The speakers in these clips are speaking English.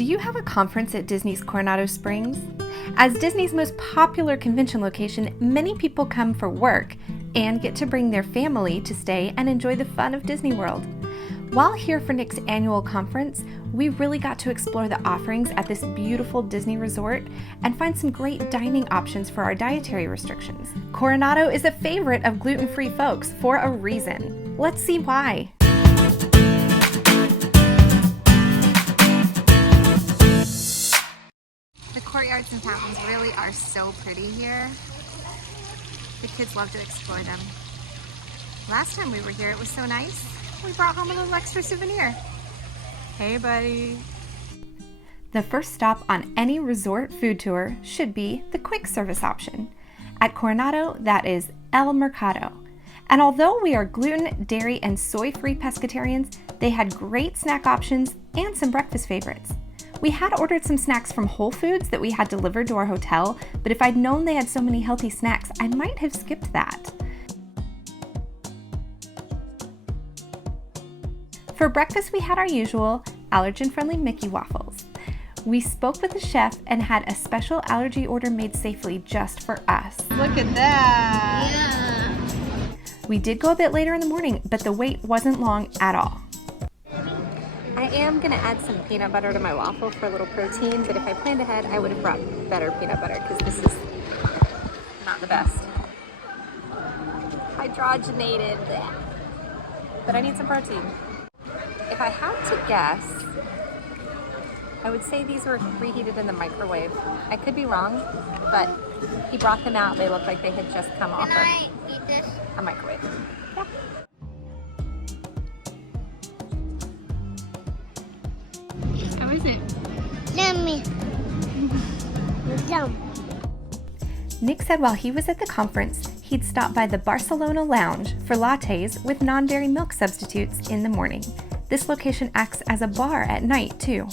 Do you have a conference at Disney's Coronado Springs? As Disney's most popular convention location, many people come for work and get to bring their family to stay and enjoy the fun of Disney World. While here for Nick's annual conference, we really got to explore the offerings at this beautiful Disney resort and find some great dining options for our dietary restrictions. Coronado is a favorite of gluten-free folks for a reason. Let's see why. The courtyards and fountains really are so pretty here. The kids love to explore them. Last time we were here, it was so nice. We brought home a little extra souvenir. Hey, buddy. The first stop on any resort food tour should be the quick service option. At Coronado, that is El Mercado. And although we are gluten, dairy, and soy-free pescatarians, they had great snack options and some breakfast favorites. We had ordered some snacks from Whole Foods that we had delivered to our hotel, but if I'd known they had so many healthy snacks, I might have skipped that. For breakfast, we had our usual allergen-friendly Mickey waffles. We spoke with the chef and had a special allergy order made safely just for us. Look at that. Yeah. We did go a bit later in the morning, but the wait wasn't long at all. I am gonna add some peanut butter to my waffle for a little protein, but if I planned ahead, I would have brought better peanut butter because this is not the best. Hydrogenated, but I need some protein. If I had to guess, I would say these were reheated in the microwave. I could be wrong, but he brought them out. They looked like they had just come off Can I eat this? a microwave. Yeah. How is it? Yummy. Yum. Nick said while he was at the conference, he'd stop by the Barcelona Lounge for lattes with non-dairy milk substitutes in the morning. This location acts as a bar at night, too.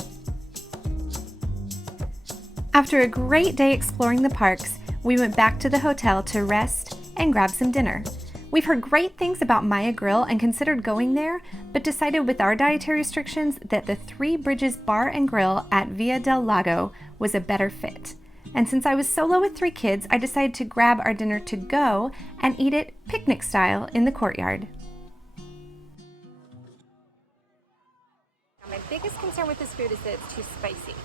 After a great day exploring the parks, we went back to the hotel to rest and grab some dinner. We've heard great things about Maya Grill and considered going there, but decided with our dietary restrictions that the Three Bridges Bar and Grill at Via del Lago was a better fit. And since I was solo with 3 kids, I decided to grab our dinner to go and eat it picnic style in the courtyard. My biggest concern with this food is that it's too spicy.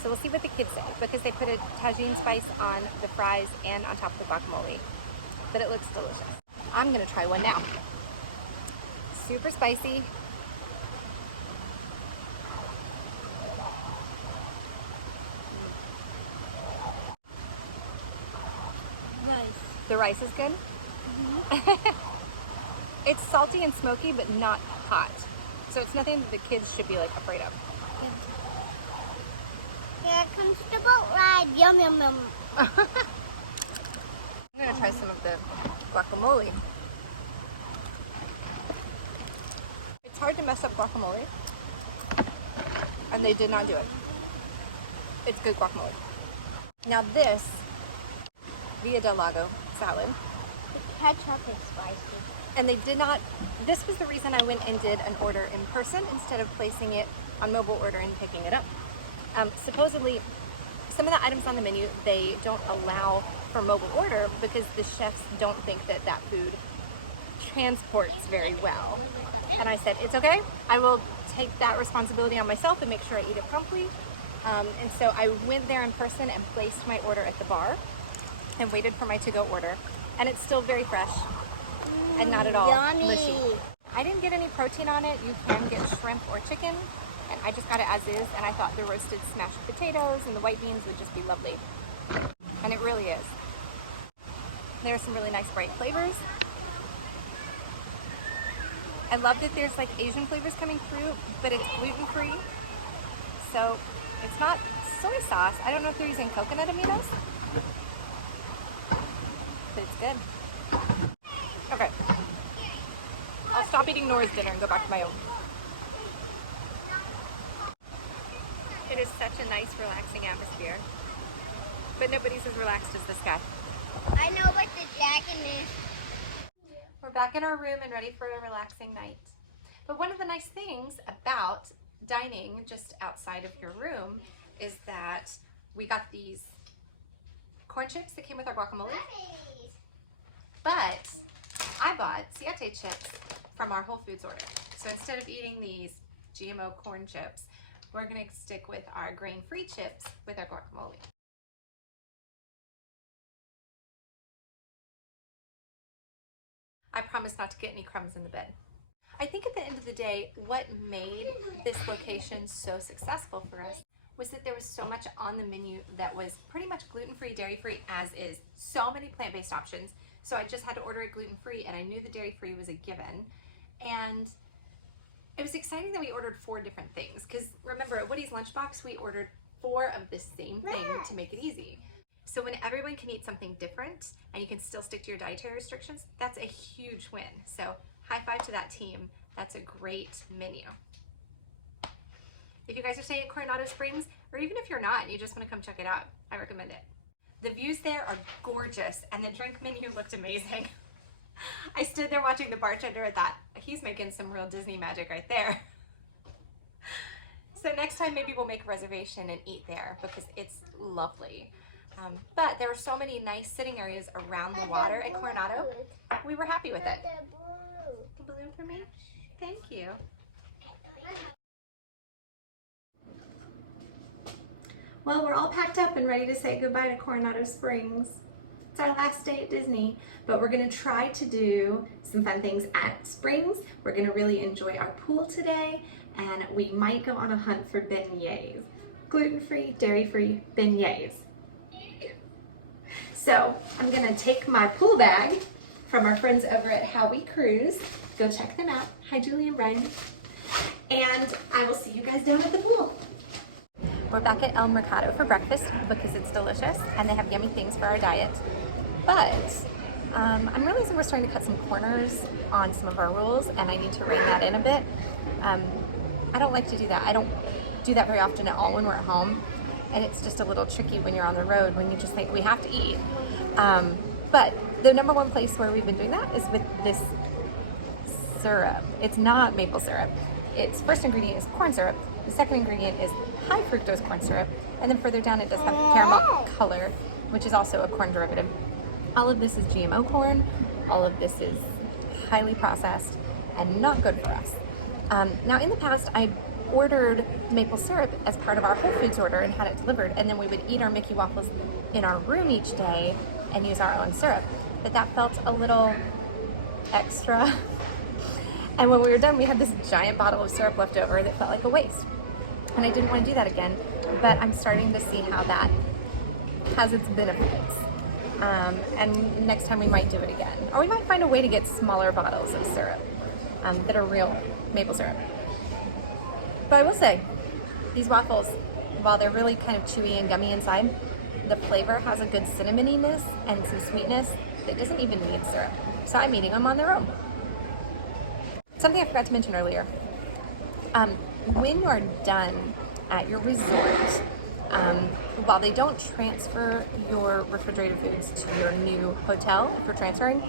So we'll see what the kids say, because they put a tagine spice on the fries and on top of the guacamole. But it looks delicious. I'm gonna try one now. Super spicy. Nice. The rice is good. It's salty and smoky, but not hot. So it's nothing that the kids should be like afraid of. Here comes the boat ride. Yum, yum, yum. I'm gonna try some of the guacamole. It's hard to mess up guacamole, and they did not do it. It's good guacamole. Now this Via del Lago salad, The ketchup is spicy. and they did not, this was the reason I went and did an order in person instead of placing it on mobile order and picking it up. Supposedly, some of the items on the menu, they don't allow for mobile order because the chefs don't think that that food transports very well. And I said, it's okay. I will take that responsibility on myself and make sure I eat it promptly. And so I went there in person and placed my order at the bar and waited for my to-go order. And it's still very fresh and not at all Yummy. mushy. I didn't get any protein on it. You can get shrimp or chicken. And I just got it as is, and I thought the roasted smashed potatoes and the white beans would just be lovely. And it really is. There are some really nice bright flavors. I love that there's like Asian flavors coming through, but it's gluten-free. So it's not soy sauce. I don't know if they're using coconut aminos, but it's good. Okay. I'll stop eating Nora's dinner and go back to my own. It is such a nice, relaxing atmosphere. But nobody's as relaxed as this guy. I know what the dragon is. We're back in our room and ready for a relaxing night. But one of the nice things about dining just outside of your room is that we got these corn chips that came with our guacamole, but I bought siete chips from our Whole Foods order. So instead of eating these GMO corn chips, we're gonna stick with our grain-free chips with our guacamole. I promise not to get any crumbs in the bed. I think at the end of the day, what made this location so successful for us was that there was so much on the menu that was pretty much gluten-free, dairy-free as is. So many plant-based options. So I just had to order it gluten-free, and I knew the dairy-free was a given. And it was exciting that we ordered 4 different things, because remember at Woody's Lunchbox, we ordered 4 of the same thing to make it easy. So when everyone can eat something different and you can still stick to your dietary restrictions, that's a huge win. So high five to that team. That's a great menu. If you guys are staying at Coronado Springs, or even if you're not and you just want to come check it out, I recommend it. The views there are gorgeous, and the drink menu looked amazing. I stood there watching the bartender and thought, he's making some real Disney magic right there. So next time maybe we'll make a reservation and eat there because it's lovely. But there were so many nice sitting areas around the water at Coronado. We were happy with it. The balloon for me? Thank you. Well, we're all packed up and ready to say goodbye to Coronado Springs. It's our last day at Disney, but we're gonna try to do some fun things at Springs. We're gonna really enjoy our pool today, and we might go on a hunt for beignets. Gluten-free, dairy-free beignets. So I'm gonna take my pool bag from our friends over at How We Cruise. Go check them out. Hi, Julie and Brian. And I will see you guys down at the pool. We're back at El Mercado for breakfast because it's delicious and they have yummy things for our diet. But I'm realizing we're starting to cut some corners on some of our rules, and I need to rein that in a bit. I don't like to do that. I don't do that very often at all when we're at home, and it's just a little tricky when you're on the road when you just think we have to eat. But the number one place where we've been doing that is with this syrup. It's not maple syrup. Its first ingredient is corn syrup. The second ingredient is high fructose corn syrup, and then further down it does have caramel color, which is also a corn derivative. All of this is GMO corn. All of this is highly processed and not good for us. Now in the past, I ordered maple syrup as part of our Whole Foods order and had it delivered, and then we would eat our Mickey waffles in our room each day and use our own syrup. But that felt a little extra. And when we were done, we had this giant bottle of syrup left over that felt like a waste. And I didn't want to do that again, but I'm starting to see how that has its benefits. And next time we might do it again. Or we might find a way to get smaller bottles of syrup that are real maple syrup. But I will say, these waffles, while they're really kind of chewy and gummy inside, the flavor has a good cinnamoniness and some sweetness that doesn't even need syrup. So I'm eating them on their own. Something I forgot to mention earlier. When you are done at your resort, while they don't transfer your refrigerated foods to your new hotel for transferring,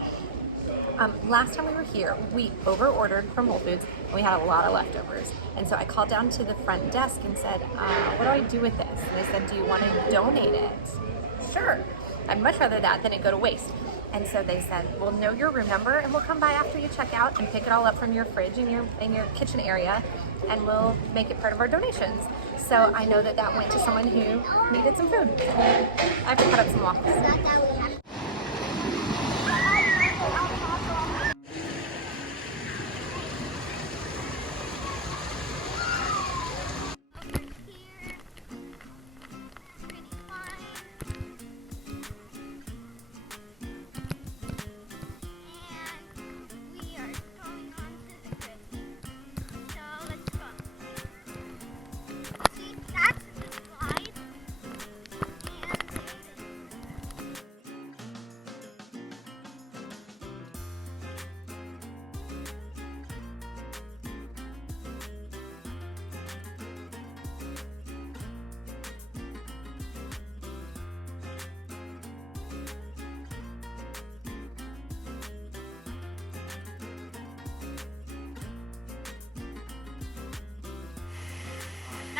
last time we were here, we over-ordered from Whole Foods and we had a lot of leftovers. And so I called down to the front desk and said, what do I do with this? And they said, do you want to donate it? Sure. I'd much rather that than it go to waste. And so they said, we'll know your room number and we'll come by after you check out and pick it all up from your fridge in your kitchen area, and we'll make it part of our donations. So I know that that went to someone who needed some food. I have to cut up some waffles.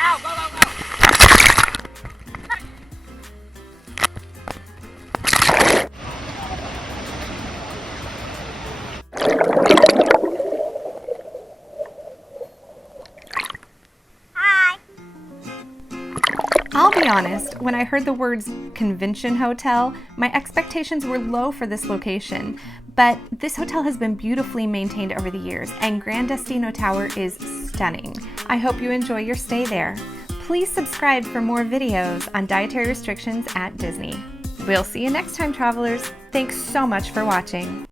Ow, go, go, go. Hi. I'll be honest, when I heard the words convention hotel, my expectations were low for this location. But this hotel has been beautifully maintained over the years, and Grand Destino Tower is stunning. I hope you enjoy your stay there. Please subscribe for more videos on dietary restrictions at Disney. We'll see you next time, travelers. Thanks so much for watching.